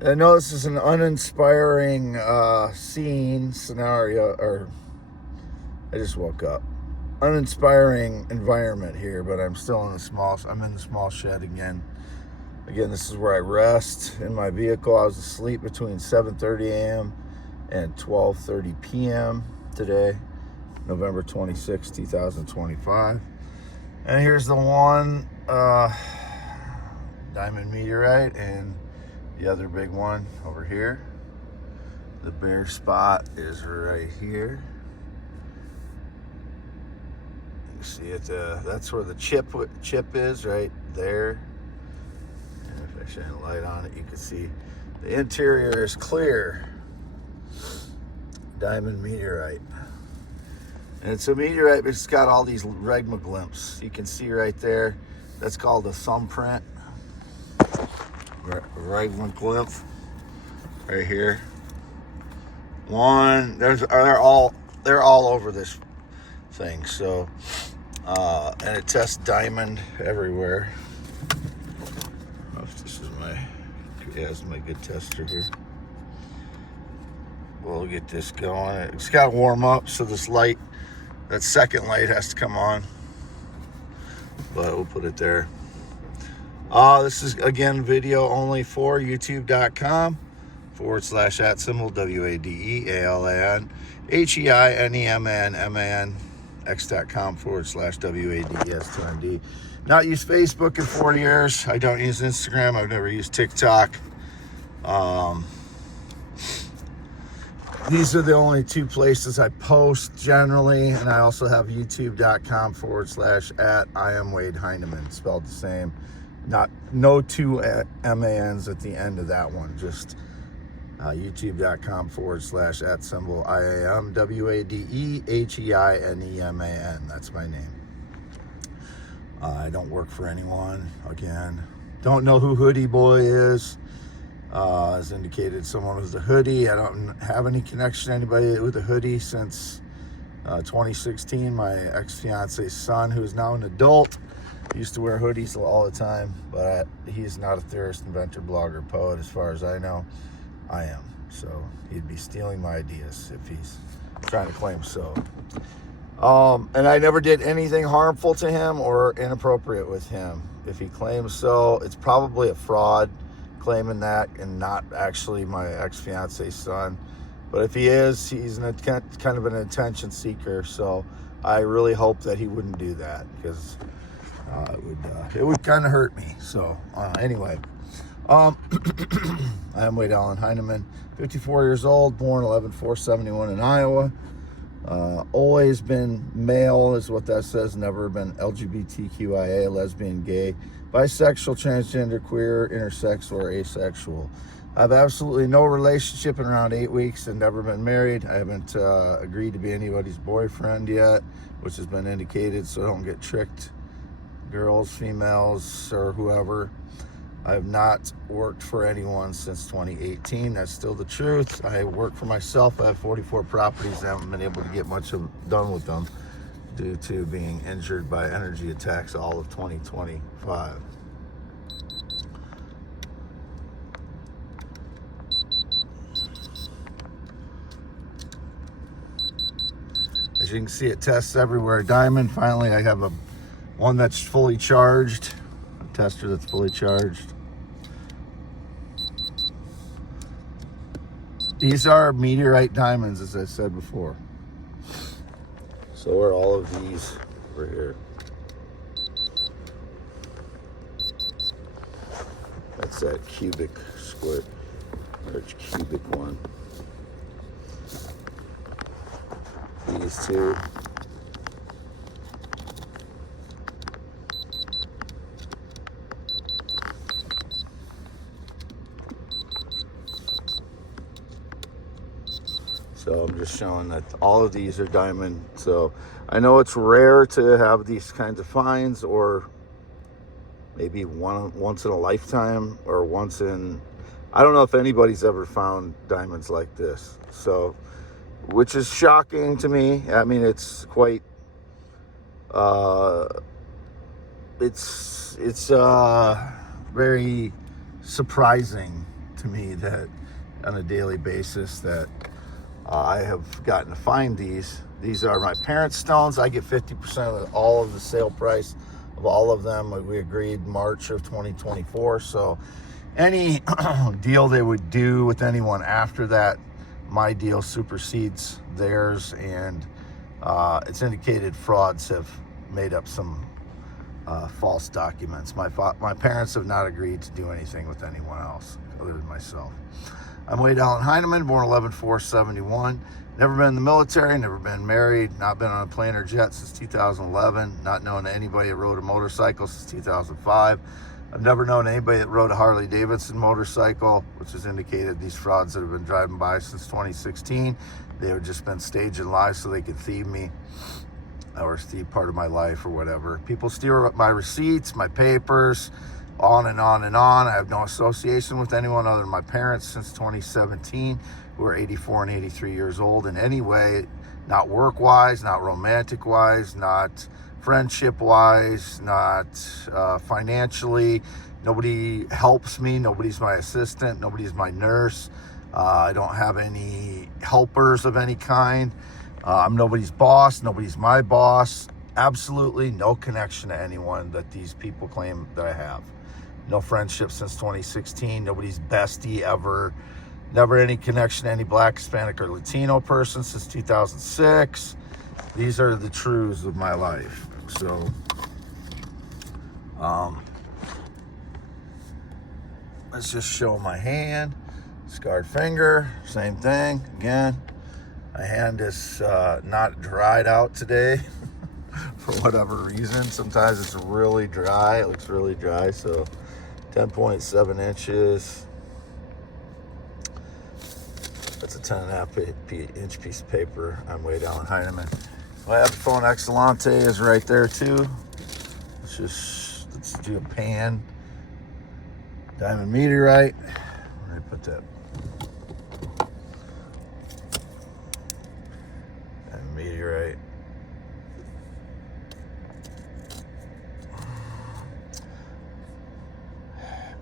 I know this is an uninspiring scenario, or I just woke up. Uninspiring environment here, but I'm still I'm in the small shed again. Again, this is where I rest in my vehicle. I was asleep between 7:30 a.m. and 12:30 p.m. today, November 26, 2025. And here's the one diamond meteorite, and the other big one over here. The bare spot is right here. You see it, that's where the chip is, right there. And if I shine a light on it, you can see the interior is clear. Diamond meteorite. And it's a meteorite, but it's got all these regmaglyphs. You can see right there, that's called a thumbprint. Regmaglyph right here. They're all over this thing. So and it tests diamond everywhere. I don't know if this is this is my good tester here. We'll get this going. It's got to warm up, so this light, that second light, has to come on. But we'll put it there. This is, again, video only for youtube.com /@WadeAlan HEINEMAN x.com /WADES2ND. Not used Facebook in 4 years. I don't use Instagram. I've never used TikTok. These are the only two places I post generally, and I also have youtube.com /I am Wade Heineman, spelled the same. No two MANs at the end of that one, just youtube.com /IamWadeHeineman. That's my name. I don't work for anyone. Again, don't know who Hoodie Boy is. As indicated, someone with a hoodie. I don't have any connection to anybody with a hoodie since 2016. My ex-fiance's son, who is now an adult, used to wear hoodies all the time, but he's not a theorist, inventor, blogger, poet, as far as I know. I am. So he'd be stealing my ideas if he's trying to claim so. And I never did anything harmful to him or inappropriate with him. If he claims so, it's probably a fraud claiming that and not actually my ex-fiance's son. But if he is, he's kind of an attention seeker. So I really hope that he wouldn't do that, because it would kind of hurt me. So anyway, I am Wade Alan Heineman, 54 years old, born 11/4/71 in Iowa. Always been male is what that says. Never been LGBTQIA, lesbian, gay, bisexual, transgender, queer, intersex, or asexual. I have absolutely no relationship in around 8 weeks and never been married. I haven't agreed to be anybody's boyfriend yet, which has been indicated, so I don't get tricked. Girls, females, or whoever. I have not worked for anyone since 2018. That's still the truth. I work for myself. I have 44 properties. I haven't been able to get much done with them due to being injured by energy attacks all of 2025. As you can see, it tests everywhere. Diamond, finally, I have one that's fully charged. A tester that's fully charged. These are meteorite diamonds, as I said before. So are all of these over here. That's that cubic square, large cubic one. These two. So I'm just showing that all of these are diamond. So I know it's rare to have these kinds of finds, or maybe once in a lifetime, or once in, I don't know if anybody's ever found diamonds like this. So, which is shocking to me. I mean, it's quite, it's very surprising to me that on a daily basis that I have gotten to find these. These are my parents' stones. I get 50% of all of the sale price of all of them. We agreed March of 2024. So any deal they would do with anyone after that, my deal supersedes theirs. And it's indicated frauds have made up some false documents. My parents have not agreed to do anything with anyone else other than myself. I'm Wade Alan Heineman, born 11/4/71. Never been in the military, never been married, not been on a plane or jet since 2011, not known anybody that rode a motorcycle since 2005. I've never known anybody that rode a Harley Davidson motorcycle, which has indicated these frauds that have been driving by since 2016. They have just been staging live so they could thieve me or thieve part of my life or whatever. People steal my receipts, my papers, on and on and on. I have no association with anyone other than my parents since 2017, who are 84 and 83 years old in any way, not work-wise, not romantic-wise, not friendship-wise, not financially. Nobody helps me. Nobody's my assistant. Nobody's my nurse. I don't have any helpers of any kind. I'm nobody's boss. Nobody's my boss. Absolutely no connection to anyone that these people claim that I have. No friendship since 2016. Nobody's bestie ever. Never any connection to any Black, Hispanic, or Latino person since 2006. These are the truths of my life. So, let's just show my hand. Scarred finger, same thing. Again, my hand is not dried out today for whatever reason. Sometimes it's really dry. It looks really dry. So 10.7 inches. That's a 10.5 inch piece of paper. I'm Wade Alan Heineman. My Epiphone Excellente is right there too. Let's do a pan. Diamond meteorite. Where did I put that? Diamond meteorite.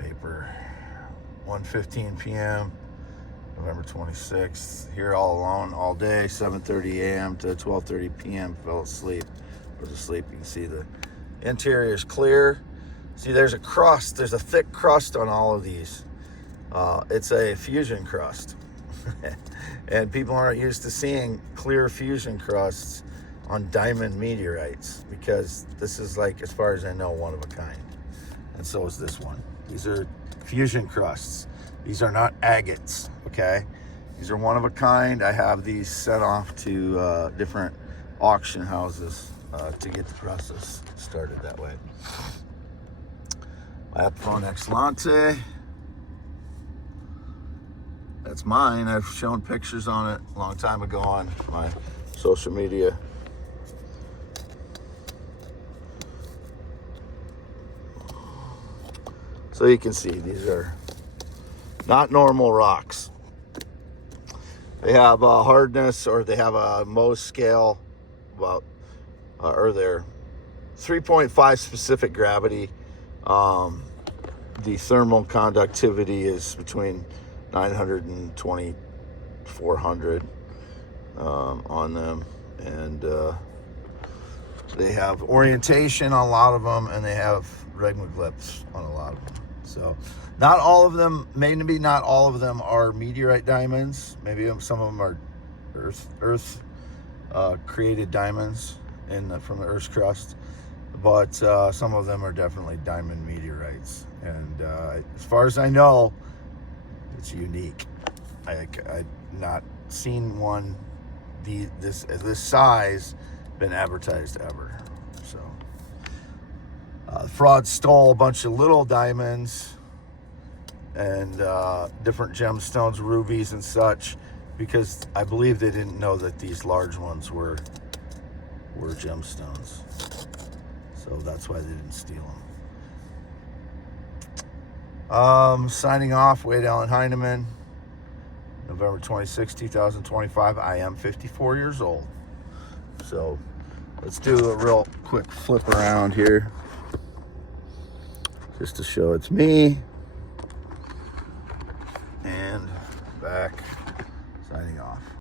Paper. 1:15 p.m. November 26th. Here all alone all day. 7:30 a.m. to 12:30 p.m. Fell asleep. Was asleep. You can see the interior is clear. See, there's a crust. There's a thick crust on all of these. It's a fusion crust. And people aren't used to seeing clear fusion crusts on diamond meteorites because this is, like, as far as I know, one of a kind. And so is this one. These are fusion crusts. These are not agates, okay? These are one of a kind. I have these sent off to different auction houses to get the process started that way. My Epiphone Excellente. That's mine. I've shown pictures on it a long time ago on my social media. So you can see these are not normal rocks. They have a hardness, or they have a Mohs scale, about, or they're 3.5 specific gravity. The thermal conductivity is between 900 and 2400 on them, and they have orientation on a lot of them, and they have regmaglyphs on a lot of them. So not all of them, maybe not all of them are meteorite diamonds. Maybe some of them are earth created diamonds from the Earth's crust, but some of them are definitely diamond meteorites. And as far as I know, it's unique. I've not seen one this size been advertised ever. So fraud stole a bunch of little diamonds and different gemstones, rubies and such, because I believe they didn't know that these large ones were gemstones. So that's why they didn't steal them. Signing off, Wade Alan Heineman, November 26, 2025. I am 54 years old. So let's do a real quick flip around here, just to show it's me. back. Signing off.